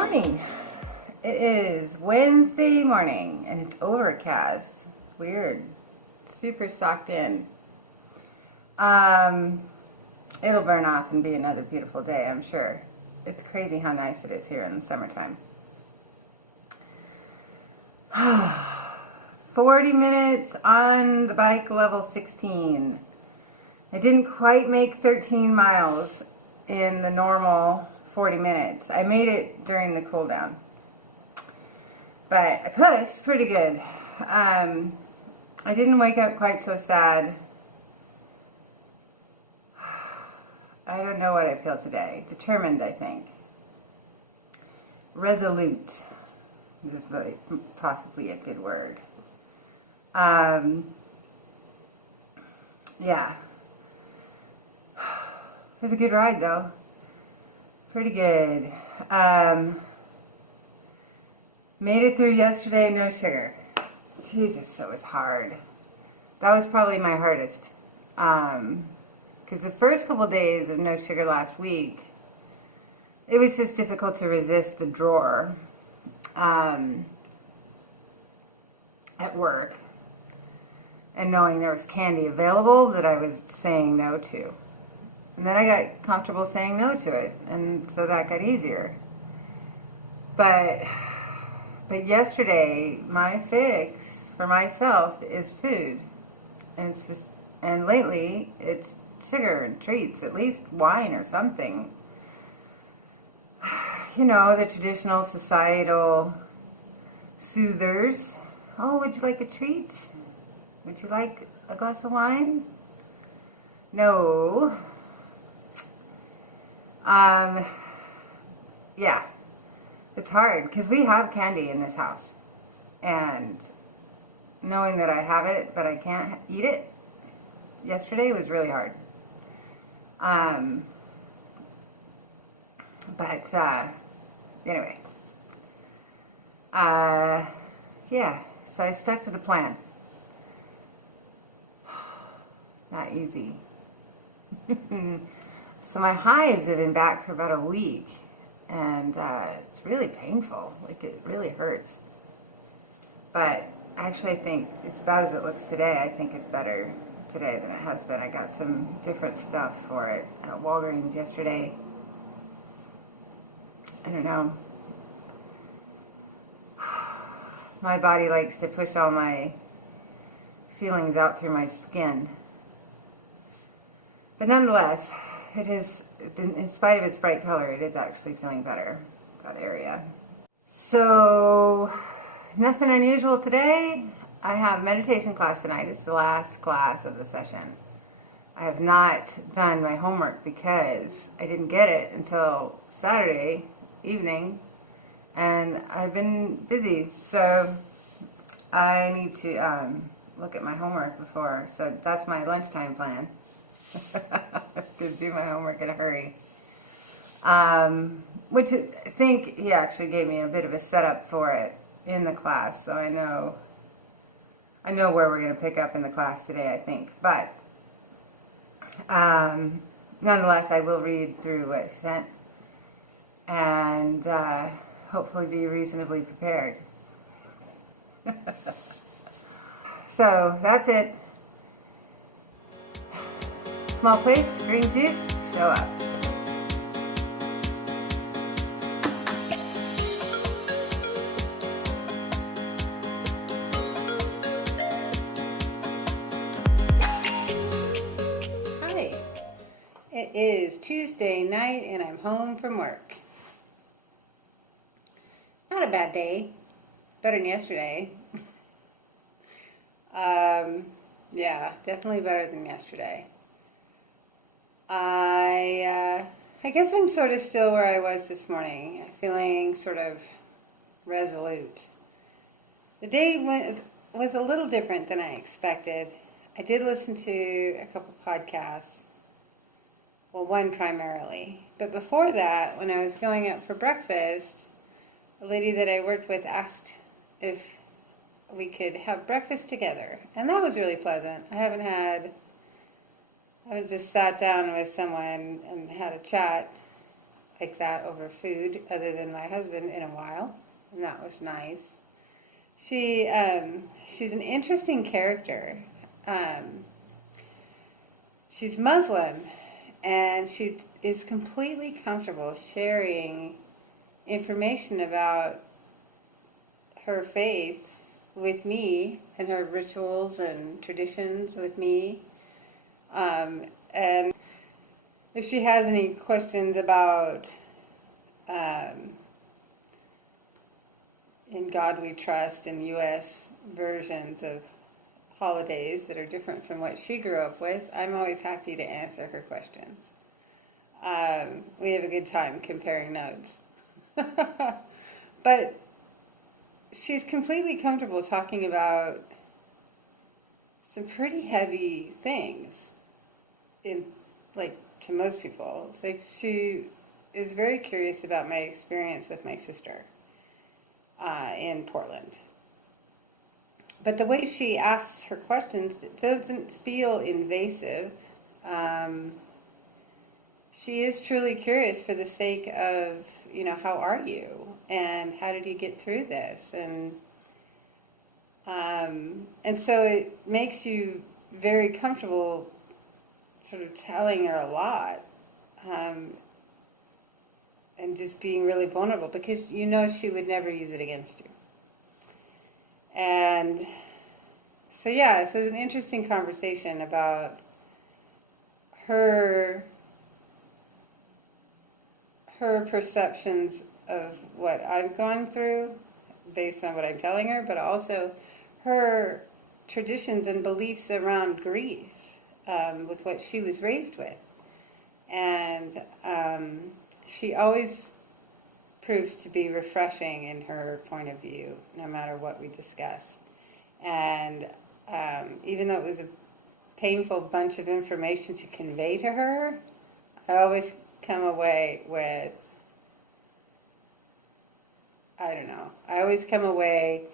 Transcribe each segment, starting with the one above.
morning. It is Wednesday morning and it's overcast. Weird. Super socked in. It'll burn off and be another beautiful day, I'm sure. It's crazy how nice it is here in the summertime. 40 minutes on the bike, level 16. I didn't quite make 13 miles in the normal 40 minutes. I made it during the cool down. But I pushed pretty good. I didn't wake up quite so sad. I don't know what I feel today. Determined, I think. Resolute. This is possibly a good word. Yeah. It was a good ride, though. Pretty good. Made it through yesterday, no sugar. Jesus, that was hard. That was probably my hardest. Because the first couple days of no sugar last week, it was just difficult to resist the drawer at work. And knowing there was candy available that I was saying no to. And then I got comfortable saying no to it. And so that got easier. But yesterday, my fix for myself is food. And lately, it's sugar and treats, at least wine or something. You know, the traditional societal soothers. Oh, would you like a treat? Would you like a glass of wine? No. Yeah. It's hard because we have candy in this house. And knowing that I have it, but I can't eat it, yesterday was really hard. But anyway. Yeah, so I stuck to the plan. Not easy. So my hives have been back for about a week, and it's really painful. Like, it really hurts. But actually, I think, as bad as it looks today, I think it's better today than it has been. I got some different stuff for it at Walgreens yesterday. I don't know. My body likes to push all my feelings out through my skin. But nonetheless, it is, in spite of its bright color, it is actually feeling better, that area. So, nothing unusual today. I have meditation class tonight. It's the last class of the session. I have not done my homework because I didn't get it until Saturday evening, and I've been busy, so I need to look at my homework before. So that's my lunchtime plan. To do my homework in a hurry. Which I think he actually gave me a bit of a setup for it in the class, so I know where we're going to pick up in the class today, I think. But nonetheless, I will read through what he sent and hopefully be reasonably prepared. So that's it. Small place, green juice, show up. Hi, it is Tuesday night and I'm home from work. Not a bad day, better than yesterday. Yeah, definitely better than yesterday. I guess I'm sort of still where I was this morning, feeling sort of resolute. The day was a little different than I expected. I did listen to a couple podcasts, well, one primarily. But before that, when I was going out for breakfast, a lady that I worked with asked if we could have breakfast together. And that was really pleasant. I haven't just sat down with someone and had a chat like that over food, other than my husband, in a while, and that was nice. She's an interesting character. She's Muslim, and she is completely comfortable sharing information about her faith with me and her rituals and traditions with me. And if she has any questions about In God We Trust and U.S. versions of holidays that are different from what she grew up with, I'm always happy to answer her questions. We have a good time comparing notes. But she's completely comfortable talking about some pretty heavy things, in like to most people. It's like she is very curious about my experience with my sister in Portland. But the way she asks her questions doesn't feel invasive. She is truly curious for the sake of, how are you? And how did you get through this? And so it makes you very comfortable sort of telling her a lot. And just being really vulnerable, because she would never use it against you. And so it's an interesting conversation about her perceptions of what I've gone through based on what I'm telling her, but also her traditions and beliefs around grief with what she was raised with. And she always proves to be refreshing in her point of view, no matter what we discuss. And even though it was a painful bunch of information to convey to her, I always come away with, I always come away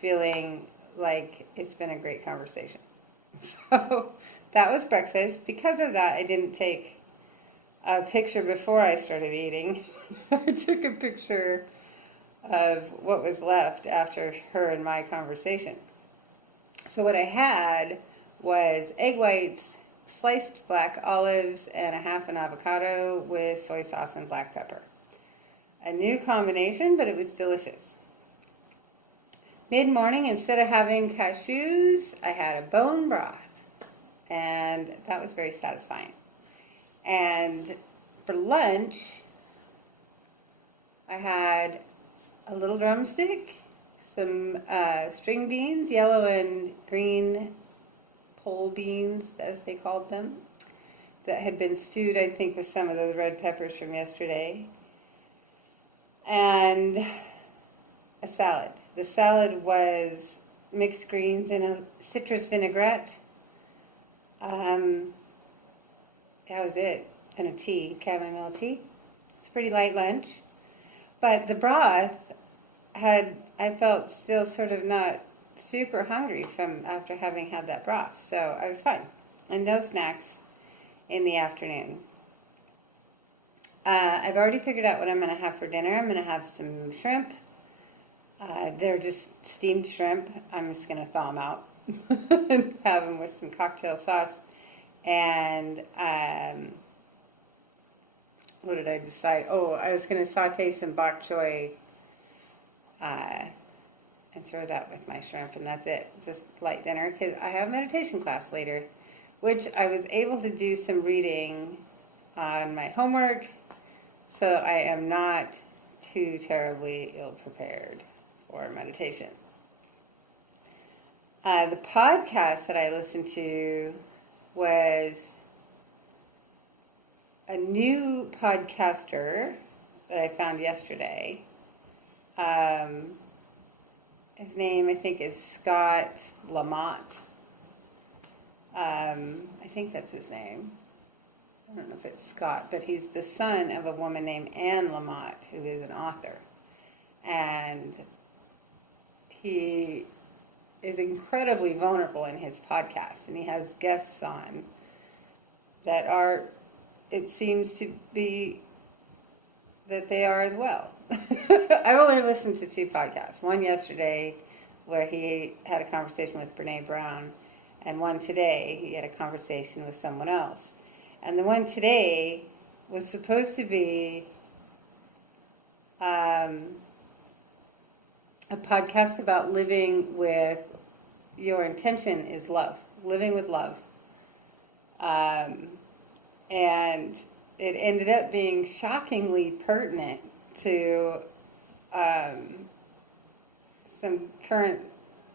feeling like it's been a great conversation. So that was breakfast. Because of that, I didn't take a picture before I started eating. I took a picture of what was left after her and my conversation. So what I had was egg whites, sliced black olives, and a half an avocado with soy sauce and black pepper. A new combination, but it was delicious. Mid-morning, instead of having cashews, I had a bone broth. And that was very satisfying. And for lunch, I had a little drumstick, some string beans, yellow and green pole beans, as they called them, that had been stewed, I think, with some of those red peppers from yesterday, and a salad. The salad was mixed greens and a citrus vinaigrette. That was it. And a tea, chamomile tea. It's a pretty light lunch. But the broth I felt still sort of not super hungry from after having had that broth. So I was fine. And no snacks in the afternoon. I've already figured out what I'm going to have for dinner. I'm going to have some shrimp. They're just steamed shrimp. I'm just going to thaw them out and have them with some cocktail sauce. And what did I decide? Oh, I was going to saute some bok choy and throw that with my shrimp, and that's it. Just light dinner, because I have meditation class later, which I was able to do some reading on my homework, so I am not too terribly ill-prepared for meditation. The podcast that I listened to was a new podcaster that I found yesterday. His name, I think, is Scott Lamont. I think that's his name. I don't know if it's Scott, but he's the son of a woman named Anne Lamott, who is an author. And he is incredibly vulnerable in his podcast, and he has guests on that are, it seems to be that they are as well. I've only listened to 2 podcasts. One yesterday where he had a conversation with Brene Brown, and one today he had a conversation with someone else. And the one today was supposed to be a podcast about living with your intention is love, living with love. And it ended up being shockingly pertinent to some current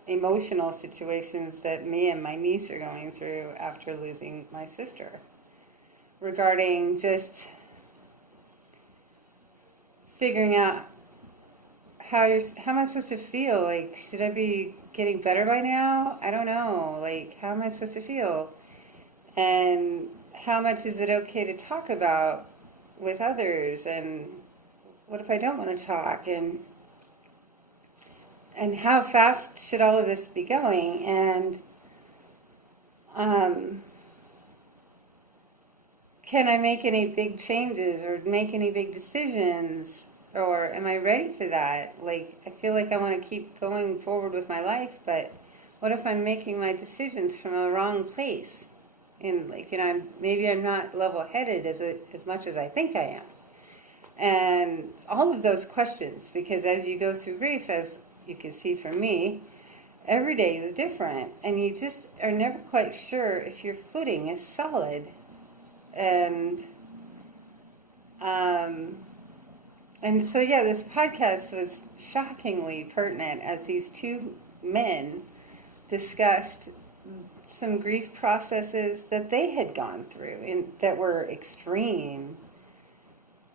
emotional situations that me and my niece are going through after losing my sister, regarding just figuring out how am I supposed to feel? Like, should I be getting better by now? I don't know. Like, how am I supposed to feel? And how much is it okay to talk about with others? And what if I don't want to talk? And how fast should all of this be going? And can I make any big changes or make any big decisions? Or am I ready for that? Like, I feel like I want to keep going forward with my life, but what if I'm making my decisions from a wrong place? And, like, maybe I'm not level-headed as much as I think I am. And all of those questions, because as you go through grief, as you can see from me, every day is different, and you just are never quite sure if your footing is solid. And so, yeah, this podcast was shockingly pertinent as these 2 men discussed some grief processes that they had gone through and that were extreme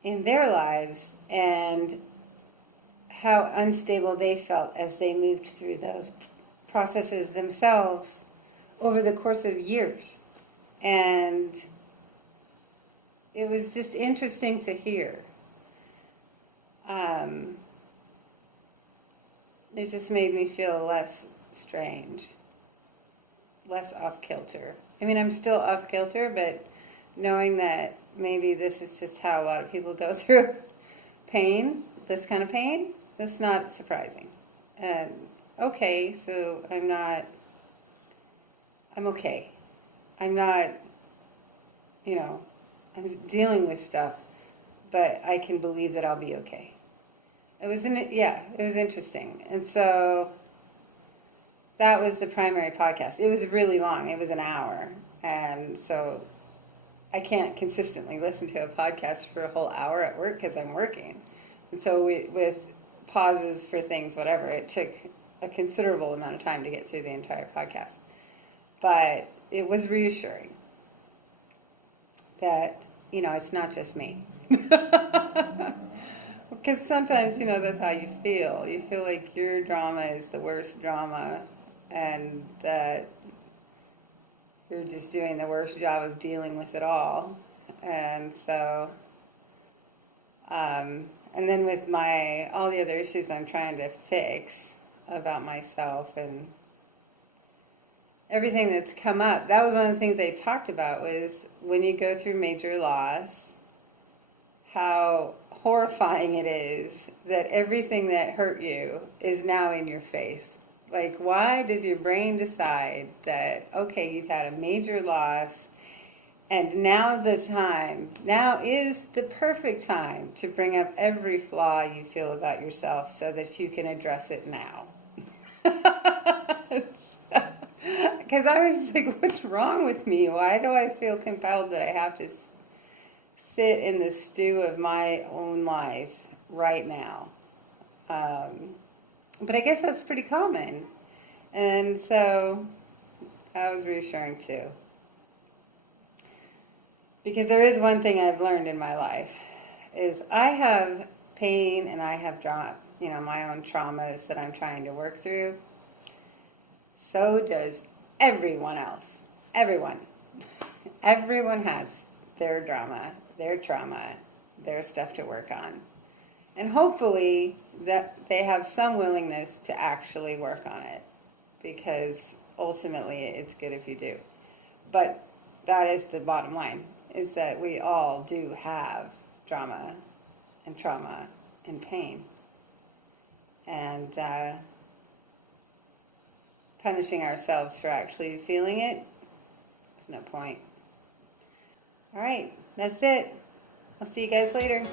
in their lives, and how unstable they felt as they moved through those processes themselves over the course of years. And it was just interesting to hear. It just made me feel less strange, less off-kilter. I mean, I'm still off-kilter, but knowing that maybe this is just how a lot of people go through pain, this kind of pain, that's not surprising. And okay, so I'm okay. I'm not, I'm dealing with stuff, but I can believe that I'll be okay. It was interesting. And so that was the primary podcast. It was really long. It was an hour. And so I can't consistently listen to a podcast for a whole hour at work because I'm working. And so with pauses for things, whatever, it took a considerable amount of time to get through the entire podcast. But it was reassuring that, it's not just me. Because sometimes, that's how you feel. You feel like your drama is the worst drama, and that you're just doing the worst job of dealing with it all. And so, and then with all the other issues I'm trying to fix about myself and everything that's come up, that was one of the things they talked about, was when you go through major loss, how horrifying it is that everything that hurt you is now in your face. Like, why does your brain decide that, okay, you've had a major loss, and now is the perfect time to bring up every flaw you feel about yourself so that you can address it now? Because I was like, what's wrong with me? Why do I feel compelled that I have to sit in the stew of my own life right now? But I guess that's pretty common. And so that was reassuring too. Because there is one thing I've learned in my life, is I have pain and I have drama, my own traumas that I'm trying to work through. So does everyone else. Everyone. Everyone has their drama, their trauma, their stuff to work on. And hopefully that they have some willingness to actually work on it, because ultimately it's good if you do. But that is the bottom line, is that we all do have drama and trauma and pain. And punishing ourselves for actually feeling it, there's no point. All right, that's it. I'll see you guys later.